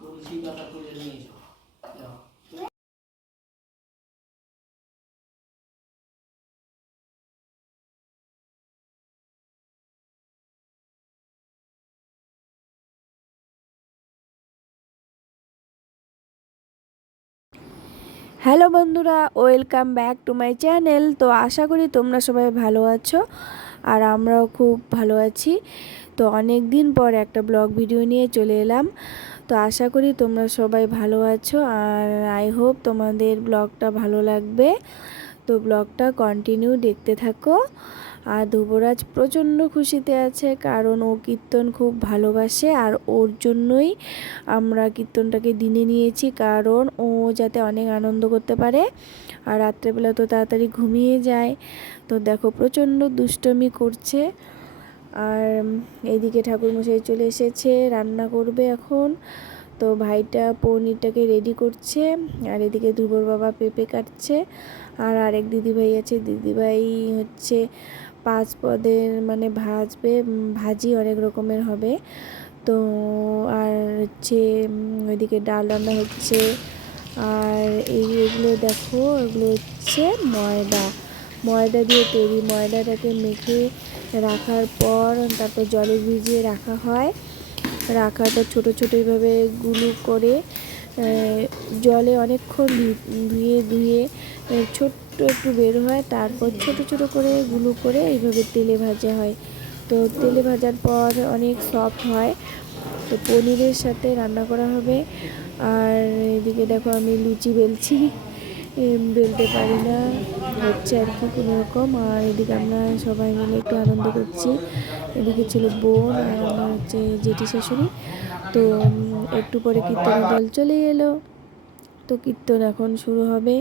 তুলসী পাতা তুলে নিয়ে এসো। হ্যালো বন্ধুরা, welcome back to my channel. তো আশা করি তোমরা সবাই ভালো আছো আর আমরাও খুব ভালো আছি। তো অনেক দিন পর একটা ব্লগ ভিডিও নিয়ে চলে এলাম। তো আশা করি তোমরা সবাই ভালো আছো আর আই হোপ তোমাদের ব্লগটা ভালো লাগবে। তো ব্লগটা কন্টিনিউ দেখতে থাকো। আর ধ্রুবরাজ প্রচণ্ড খুশিতে আছে, কারণ ও কীর্তন খুব ভালোবাসে আর ওর জন্যই আমরা কীর্তনটাকে দিনে নিয়েছি, কারণ ও যাতে অনেক আনন্দ করতে পারে আর রাত্রেবেলা তো তাড়াতাড়ি ঘুমিয়ে যায়। তো দেখো প্রচণ্ড দুষ্টমি করছে। আর এইদিকে ঠাকুরমশাই চলে এসেছে, রান্না করবে এখন। তো ভাইটা পনিরটাকে রেডি করছে আর এদিকে ধ্রুবর বাবা পেঁপে কাটছে। আর আরেক দিদিভাই আছে, দিদিভাই হচ্ছে 5 পদের মানে ভাজি অনেক রকমের হবে। তো আর হচ্ছে ওইদিকে ডাল রান্না হচ্ছে। আর এগুলো দেখো, এগুলো হচ্ছে ময়দা দিয়ে তৈরি। ময়দাটাকে মেখে রাখার পর তারপর জলে ভিজিয়ে রাখা হয়। রাখার পর ছোটো ছোটো এইভাবে গুলো করে জলে অনেকক্ষণ ধুয়ে ছোট্ট একটু বের হয়, তারপর ছোট ছোট করে গুলো করে এইভাবে তেলে ভাজা হয়। তো তেলে ভাজার পর অনেক সফট হয়। তো পনিরের সাথে রান্না করা হবে। আর এদিকে দেখো আমি লুচি বেলতে পারি না, হচ্ছে আর কি কোনো রকম। আর এদিকে আমরা সবাই মিলে একটু আনন্দ করছি। এদিকে ছিল বোন আর আমার হচ্ছে জেঠি শাশুড়ি। তো একটু পরে কীর্তনের দল চলে এলো। তো কীর্তন এখন শুরু হবে।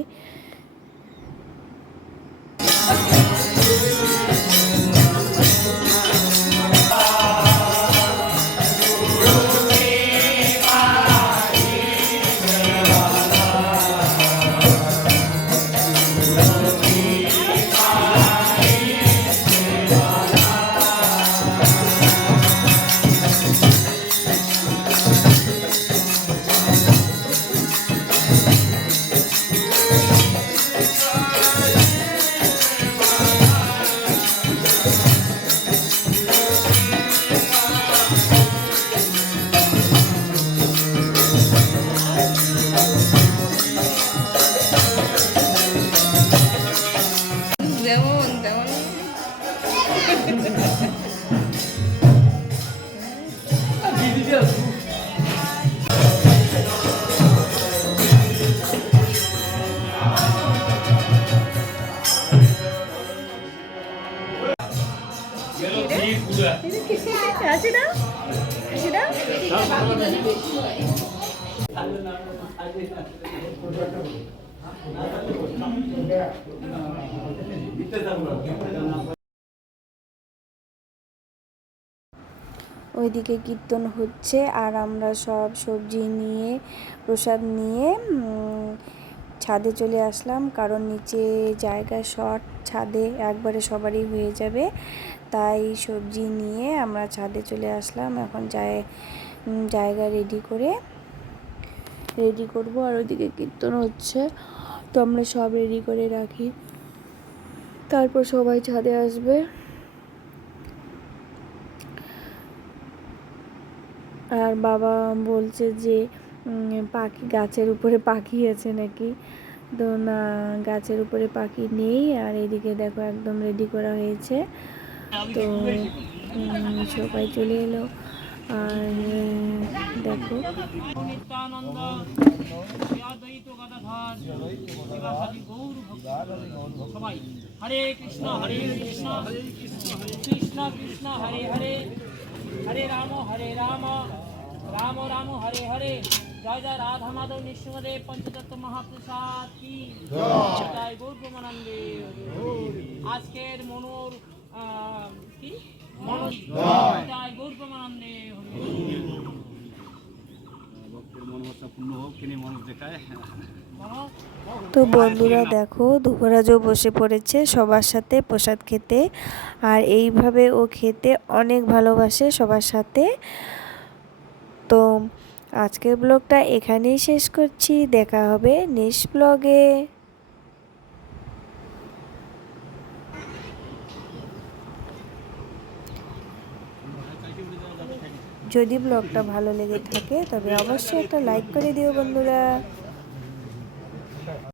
ওইদিকে কীর্তন হচ্ছে আর আমরা সব সবজি নিয়ে প্রসাদ নিয়ে ছাদে চলে আসলাম, কারণ নিচে জায়গা শর্ট, ছাদে একবারে সবারই হয়ে যাবে। তাই সবজি নিয়ে আমরা ছাদে চলে আসলাম। এখন জায়গা রেডি করব। আর ওইদিকে কীর্তন হচ্ছে, তো আমরা সব রেডি করে রাখি, তারপর সবাই ছাদে আসবে। আর বাবা বলছে যে পাখি, গাছের উপরে পাখি আছে নাকি। তো না, গাছের উপরে পাখি নেই। আর এদিকে দেখো একদম রেডি করা হয়েছে। তো সবাই চলে এলো। আর দেখো হরে কৃষ্ণ কৃষ্ণ কৃষ্ণ হরে হরে, হরে রাম রাম রাম হরে হরে। জয় জয় রাধা মাধব নৃসিংহদেব পঞ্চতত্ত্ব মহাপ্রসাদ কি জয়। গৌর প্রেমানন্দে। আজকের মনোর কি জয় গৌর প্রেমানন্দে। ভক্তের মনোবাসনা পূর্ণ হোক, কিনে মানুষ দেখায়। তো বন্ধুরা দেখো ধুবরাজও বসে পড়েছে সবার সাথে প্রসাদ খেতে, আর এইভাবে ও খেতে অনেক ভালোবাসে সবার সাথে। তো আজকের ব্লগটা এখানেই শেষ করছি, দেখা হবে নেক্সট ব্লগে। যদি ব্লগটা ভালো লেগে থাকে তবে অবশ্যই একটা লাইক করে দিও বন্ধুরা।